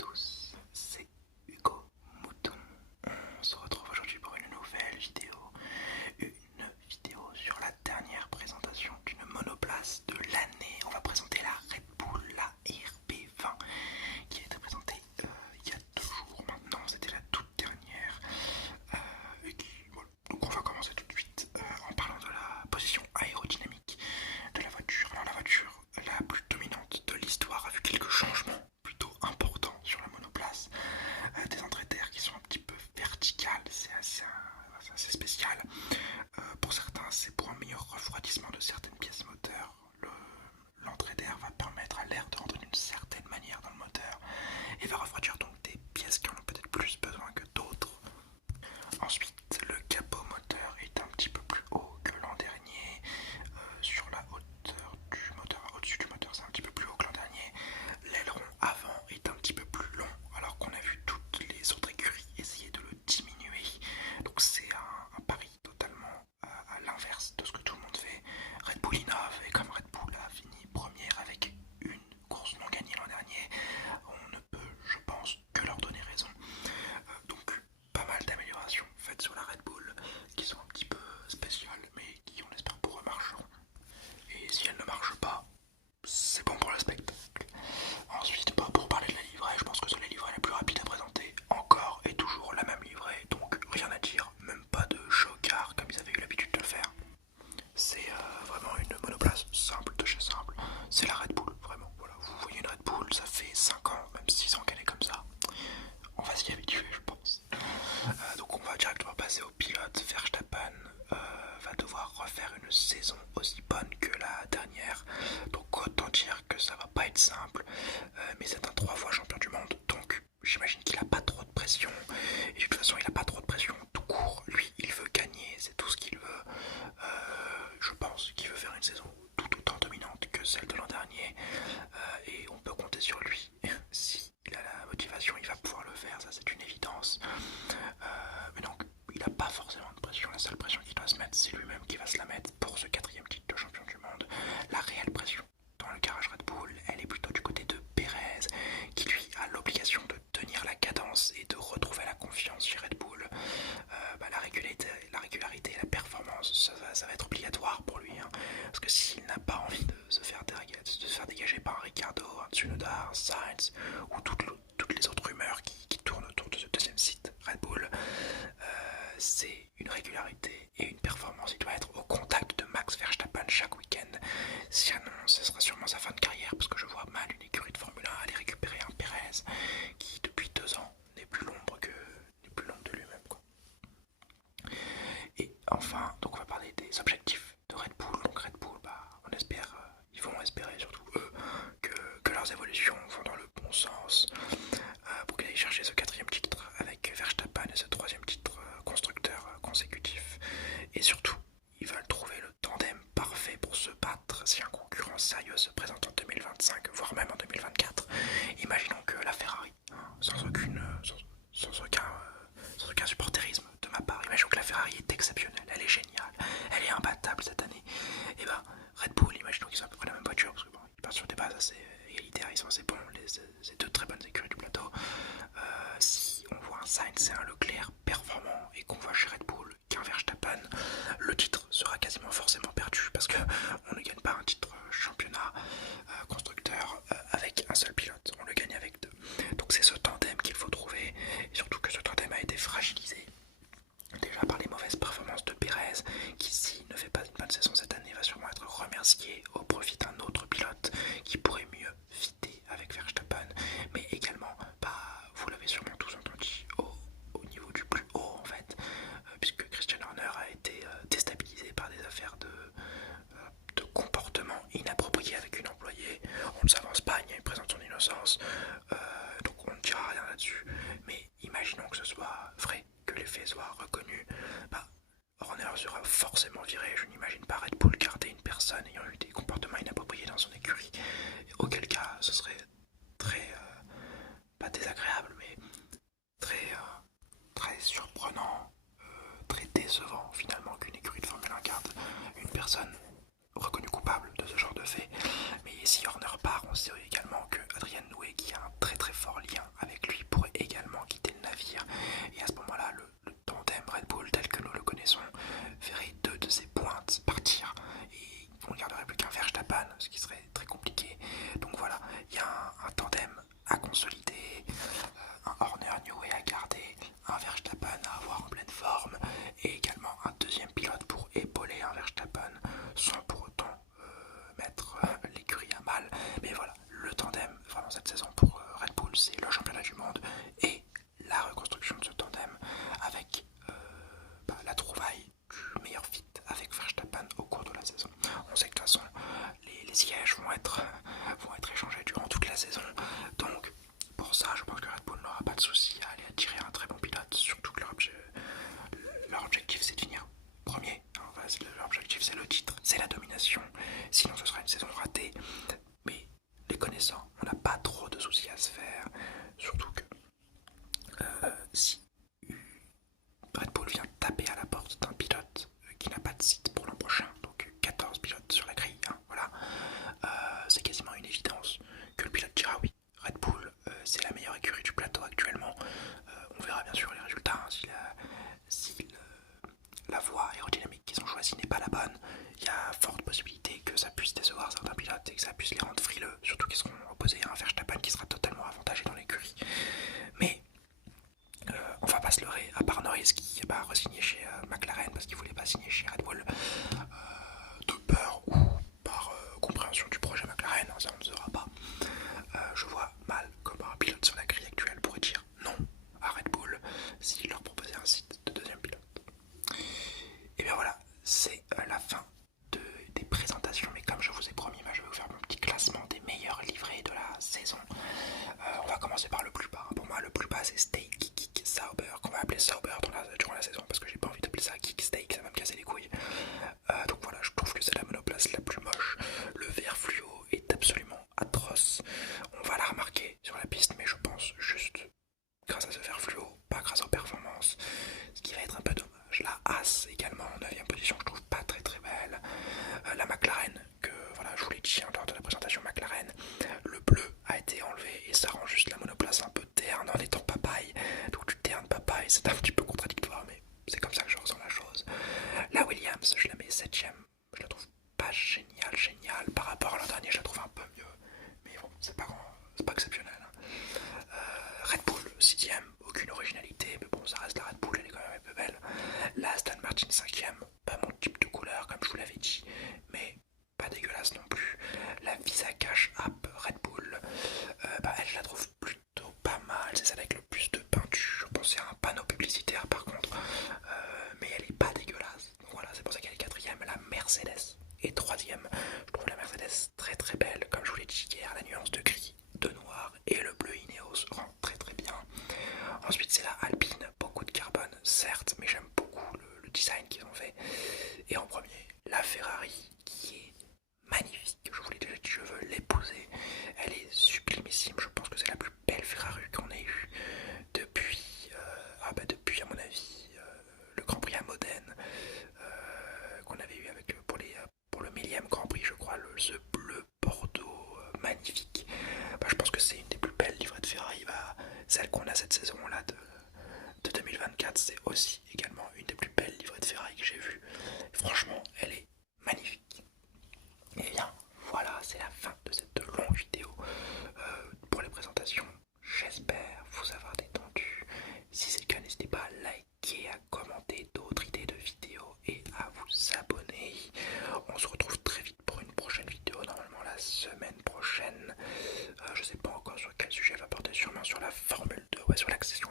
tous, c'est Hugo Mouton. On se retrouve aujourd'hui pour une nouvelle vidéo. Une vidéo sur la dernière présentation d'une monoplace de l'année. On va présenter la Red Bull, la RB20, qui a été présentée il y a 2 jours maintenant. C'était la toute dernière. Voilà. Donc on va commencer tout de suite en parlant de la position aérodynamique de la voiture. Alors la voiture la plus dominante de l'histoire a vu quelques changements plutôt importants sur la monoplace. Des entrées d'air qui sont un petit peu verticales, c'est assez spécial. Pour certains, c'est pour un meilleur refroidissement de certaines pièces moteurs. L'entrée d'air va permettre à l'air de rentrer d'une certaine manière dans le moteur et va refroidir donc des pièces qui en ont peut-être plus besoin que d'autres. Ensuite, le capot moteur est un petit peu plus haut que l'an dernier. Sur la hauteur du moteur, au-dessus du moteur, c'est un petit peu plus haut que l'an dernier. L'aileron avant est un petit peu plus long, alors qu'on a vu toutes les autres écuries essayer de le diminuer. Donc c'est un pari totalement à l'inverse de ce que tout le monde fait. Red Bull innove, et comme Red Bull a fini première avec une course non gagnée l'an dernier, on ne peut, je pense, que leur donner raison. Donc pas mal d'améliorations faites sur la Red Bull, qui sont un petit peu spéciales, mais qui, on espère pour eux, marcheront. Et si elles ne marchent pas, c'est bon pour le spectacle. Ensuite, pour parler de la livrée, je pense que c'est la livrée la plus rapide à présenter. Encore et toujours la même livrée, donc rien à dire, même pas de chocard comme ils avaient eu l'habitude de le faire. C'est vraiment une monoplace simple de chez simple. C'est la Red Bull, vraiment. Voilà, vous voyez une Red Bull, ça fait 5 ans, même 6 ans qu'elle est comme ça. On va s'y habituer, je pense. Donc on va directement passer au pilote. Verstappen va devoir refaire une saison aussi bonne que la dernière. Donc autant dire que ça va pas être simple. Mais c'est un 3 fois champion du monde. Donc j'imagine qu'il a pas trop de pression. Et de toute façon il a pas trop de pression tout court. Lui il veut gagner, c'est tout ce qu'il veut. Je pense qu'il veut faire une saison tout autant dominante que celle de l'an dernier. Et on peut compter sur lui. Si il a la motivation, il va pouvoir le faire, ça c'est une évidence. Mais donc, il n'a pas forcément de pression. La seule pression qu'il doit se mettre, c'est lui-même qui va se la mettre pour ce 4e titre de champion du monde. La réelle pression dans le garage Red Bull, elle est plutôt du côté de Pérez, qui lui a l'obligation de tenir la cadence et de retrouver la confiance chez Red Bull. La régularité et la performance, ça va être obligatoire pour lui. Parce que s'il n'a pas envie de se faire dégager par un Ricciardo, un Tsunoda, un Sainz, ou toutes les autres rumeurs qui tournent autour de ce 2e site Red Bull, c'est une régularité et une performance. Il doit être au contact de Max Verstappen chaque week-end. Sinon, ce sera sûrement sa fin de carrière, parce que je vois mal une écurie de Formule 1 aller récupérer un Pérez qui, depuis 2 ans, n'est plus l'ombre de lui-même, quoi. Et enfin, donc on va parler des objectifs de Red Bull. Donc Red Bull, on espère, ils vont espérer surtout eux que leurs évolutions vont dans le bon sens pour qu'ils aillent chercher ce 4e titre avec Verstappen et ce 3e titre constructeur consécutif. Et surtout, ils veulent trouver le tandem parfait pour se battre si un concurrent sérieux se présente en 2025, voire même en 2024. Imaginons que la Ferrari, sans aucun supporterisme de ma part, imaginons que la Ferrari est exceptionnelle, elle est géniale, elle est imbattable cette année. Et Red Bull, imaginons qu'ils ont à peu près la même voiture, parce que ils partent sur des bases assez égalitaires, ils sont assez bons, c'est 2 très bonnes écuries du plateau. Si on voit un Sainz et un Leclerc performants et qu'on voit chez Red Bull qu'un Verstappen, le titre sera quasiment forcément perdu, parce qu'on ne gagne pas un titre championnat constructeur avec un seul pilote, on le gagne avec 2. Donc c'est ce tandem qu'il faut trouver, et surtout que ce tandem a été fragilisé déjà par les mauvaises performances de Pérez, qui s'il ne fait pas une bonne saison cette année va sûrement être remercié au profit d'un autre pilote qui pourrait mieux fitter avec Verstappen, mais également, vous l'avez sûrement tous entendu, au niveau du plus haut en fait, puisque Christian Horner a été déstabilisé par des affaires de comportement inapproprié avec une employée. On ne s'avance pas, il présente son innocence, donc on ne dira rien là-dessus, mais imaginons que ce soit vrai, que les faits soient reconnus, Horner sera forcément viré. Je n'imagine pas Red Bull garder une personne ayant eu des comportements inappropriés dans son écurie, auquel cas ce serait très, pas désagréable, mais très surprenant, très décevant finalement qu'une écurie de Formule 1 garde une personne reconnue coupable de ce genre de fait. Mais si Horner part, on sait également que Adrian Newey, qui a un très très fort lien avec consolider, un Horner Newey à garder, un Verstappen à avoir en pleine forme et également un deuxième pilote pour épauler un Verstappen sans pour autant mettre l'écurie à mal. Mais voilà, le tandem vraiment cette saison pour Red Bull, c'est le championnat du monde et la reconstruction de ce tandem avec la trouvaille du meilleur fit avec Verstappen au cours de la saison. On sait que de toute façon les sièges vont être échangés durant toute la saison, donc pour ça je pense que Red Bull n'aura pas de souci à aller attirer un très bon pilote, surtout que leur objectif c'est de finir premier. Enfin, leur objectif c'est le titre, c'est la domination, sinon ce sera une saison ratée. Mais les connaissants, on n'a pas trop de soucis à se faire, surtout que si Red Bull vient taper à la porte d'un pilote qui n'a pas de site pour l'an prochain, donc 14 pilotes sur la grille, hein, voilà, c'est quasiment une évidence que le pilote dira oui. Red Bull, c'est la meilleure écurie du plateau actuellement. On verra bien sûr les résultats, hein, si la voie aérodynamique qu'ils ont choisie n'est pas la bonne. Il y a forte possibilité que ça puisse décevoir certains pilotes et que ça puisse les rendre frileux, surtout qu'ils seront opposés à un Verstappen qui sera totalement avantagé dans l'écurie. Mais on va pas se leurrer, à part Norris qui va re-signer chez McLaren parce qu'il voulait pas signer chez Red Bull, de peur ou par compréhension du projet McLaren, hein, ça on ne saura pas. Je vois mal comment un pilote sur la grille actuelle pourrait dire non à Red Bull s'il leur proposait un site de deuxième pilote. Et bien voilà, c'est la fin des présentations, mais comme je vous ai promis, je vais vous faire mon petit classement des meilleurs livrets de la saison. On va commencer par le plus bas. Pour moi, le plus bas c'est Steak Kick Sauber, qu'on va appeler Sauber durant la saison, parce que j'ai pas envie d'appeler ça Kick Steak, ça va me casser les couilles. Donc voilà, je trouve que c'est la monoplace la plus moche. Le vert fluo est absolument atroce. On va la remarquer sur la piste, mais je pense juste grâce à ce vert fluo, pas grâce aux performances, ce qui va être un peu dommage. La Haas également en 9ème position, je trouve pas très très belle. La McLaren, que voilà, je vous l'ai dit lors de la présentation McLaren, le bleu a été enlevé et ça rend juste la monoplace un peu terne en étant papaye. Donc du terne papaye, c'est un petit peu contradictoire, mais c'est comme ça que je ressens la chose. La Williams, je la mets 7ème, je la trouve pas géniale par rapport à l'an dernier, je la trouve un peu mieux, mais bon, c'est pas exceptionnel. Red Bull 6ème, aucune originalité, mais bon, ça reste la Red Bull, elle est quand même un peu belle. La Aston Martin 5ème, pas mon type de couleur comme je vous l'avais dit, mais pas dégueulasse non plus. La Visa Cash App Red Bull, elle je la trouve plutôt pas mal, c'est celle avec le plus de peinture. Bon, c'est un panneau publicitaire par contre, mais elle est pas dégueulasse. Donc voilà, c'est pour ça qu'elle est 4ème. La Mercedes est 3ème. Je trouve la Mercedes très très belle, comme je vous l'ai dit hier, la nuance de gris, de noir et le bleu Ineos rend très très bien. Ensuite c'est la Alpine, beaucoup de carbone certes, mais j'aime beaucoup le design qu'ils ont fait. Et en premier, la Ferrari qui est magnifique, je vous l'ai déjà dit, je veux l'épouser. Elle est sublimissime, je pense que c'est la plus belle Ferrari qu'on ait eue depuis, depuis à mon avis, le Grand Prix à Modène, qu'on avait eu avec pour le 1000e Grand Prix, je crois, ce bleu Bordeaux magnifique. Je pense que c'est une des plus belles livrées de Ferrari. Celle qu'on a cette saison-là de 2024, c'est aussi également une des plus belles livrées de Ferrari que j'ai vues. Franchement, elle est magnifique. Et bien, voilà, c'est la fin de cette longue vidéo pour les présentations. J'espère vous avoir détendu. Si c'est le cas, n'hésitez pas à liker, à commenter d'autres idées de vidéos et à vous abonner. On se retrouve très vite pour une prochaine vidéo, normalement la semaine prochaine. Je sais pas encore sur quel sujet elle va porter, sûrement sur la Formule 2, ouais, sur l'accession